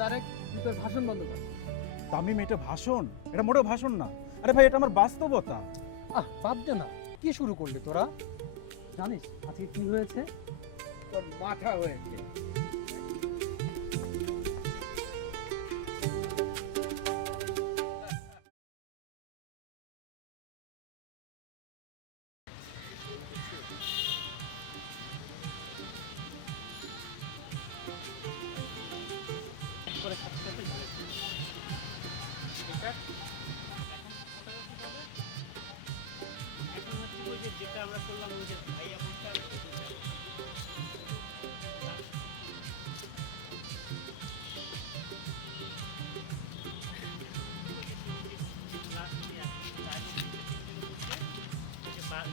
Direct তোর ভাষণ বন্ধ কর। তামিম, এটা ভাষণ? এটা মোটেও ভাষণ না। আরে ভাই, এটা আমার বাস্তবতা। বাদ দে না, কি শুরু করলি তোরা? জানিস আজকে কি হয়েছে? তোর মাথা হয়েছে। যেটা আমরা করলাম ওই যে ভাইয়া বলতে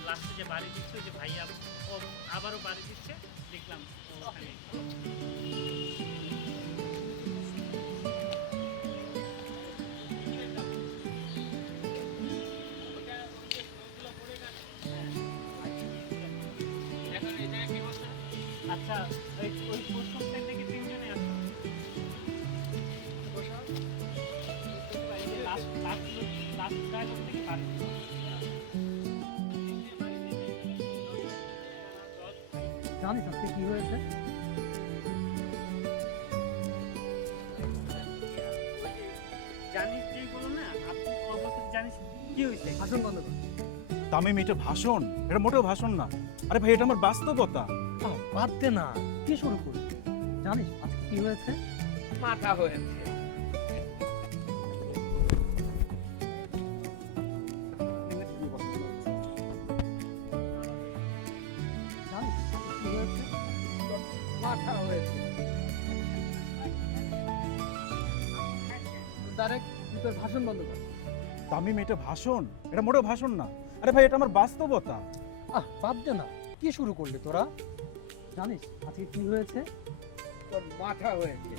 লাস্টে যে বাড়ি দিচ্ছে ওই যে ভাইয়া ও আবারও বাড়ি দিচ্ছে দেখলাম ওখানে। আচ্ছা ওই প্রথম থেকে তিনজনে আছে। লাস্ট ডায়লগ থেকে বাড়ি জানিস আজকে কি হয়েছে? জানিস যে বলো না আপনি অবশ্যই জানিস কি হয়েছে। ভাষণ বন্ধ কর। তামিম, এটা ভাষণ? এটা মোটেও ভাষণ না। আরে ভাই, এটা আমার বাস্তবতা। বাদ দে না, কি শুরু করলি? জানিস আজকে কি হয়েছে? মাথা হয়েছে। জানিস আজকে কি হয়েছে? মাথা হয়েছে। ডাইরেক্ট তোর ভাষণ বন্ধ কর। তামিম, এটা ভাষণ? এটা মোটেও ভাষণ না। আরে ভাই, এটা আমার বাস্তবতা। বাদ দে না, কি শুরু করলি তোরা? জানিস আজকে কি হয়েছে? তোর মাথা হয়েছে।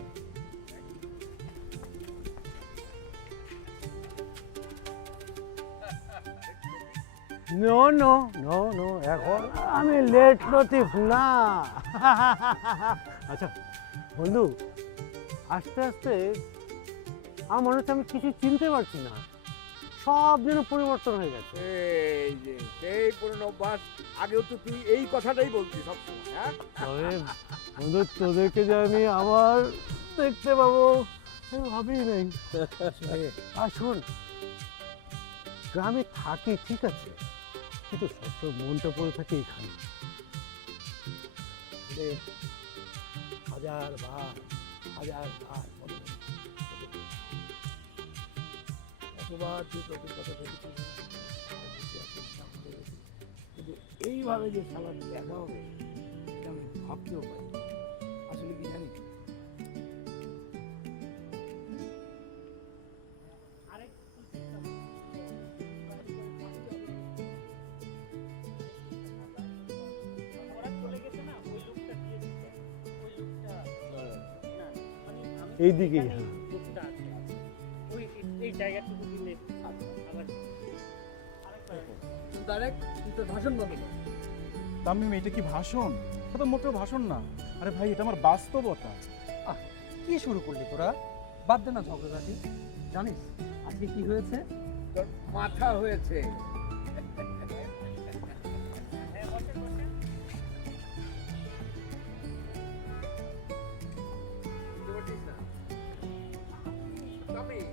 নো নো নো নো, এখন আমি লেট লতিফ না। আচ্ছা বন্ধু, আস্তে আস্তে আমার মনে হচ্ছে আমি কিছু চিনতে পারছি না, সব যেন পরিবর্তন হয়ে গেছে। এই যে সেই পুরনো অভ্যাস, আগেও তো তুই এই কথাটাই বলছিস সবসময়। হ্যাঁ, তবে বন্ধু, তোদেরকে যে আমি আবার দেখতে পাবো আমি ভাবিই নাই। আর শোন, গ্রামে থাকি ঠিক আছে, কিন্তু সবসময় মনটা পড়ে থাকে এখানে। হাজার বার মনে হয়। কতবার যে তোদের কথা ভেবেছি, কিন্তু এইভাবে যে খেলা দেখা হবে এটা আমি ভাবতেও পারি। আসলে কি জানি, ওরা চলে গেছে না ওই লোকটা দিয়েছে ওই লোকটা না মানে আমি এইদিকেই, জানি হ্যাঁ। লোকটা আছে ওই এই জায়গাটুকু দিলে আবার ডাইরেক্ট তোর ভাষণ বন্ধ কর। তামিম, এটা কি ভাষণ? এটা তো মোটেও ভাষণ না। আরে ভাই, এটা আমার বাস্তবতা। কি শুরু করলি তোরা? বাদ দে না ঝগড়াঝাটি। জানিস আজকে কি হয়েছে? তোর মাথা হয়েছে। বুঝতে পারছিস না? তামিম।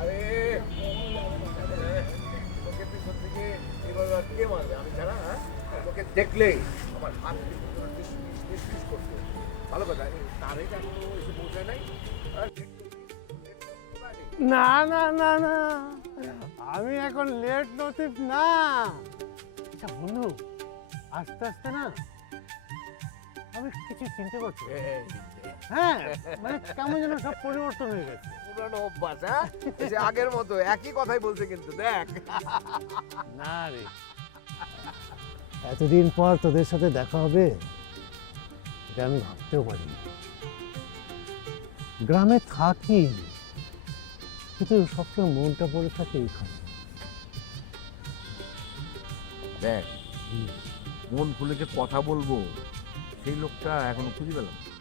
আরে তোকে পিছন থেকে এবার আর কে মারবে আমি ছাড়া? হ্যাঁ, তোকে দেখলেই আমার হাত নিষ্পিস করতো। ভালো কথা, তার এটা এখনো এসে পৌঁছায় নাই। আর না না না না, আমি এখন লেট লতিফ না। আচ্ছা বন্ধু, আস্তে আস্তে না আমি কিছু চিনতে পারছি। হ্যাঁ, মানে কেমন যেন সব পরিবর্তন হয়ে গেছে। পুরানো অভ্যাস, হ্যাঁ, এই যে আগের মতো একই কথাই বলছে কিন্তু দেখ। না রে, এতদিন পর তোদের সাথে দেখা হবে এটা আমি ভাবতেও পারিনি। গ্রামে থাকি কিন্তু সবসময় মনটা পড়ে থাকে এখানে। দেখ, মন খুলে যে কথা বলবো সেই লোকটা এখনো খুঁজে পেলাম না।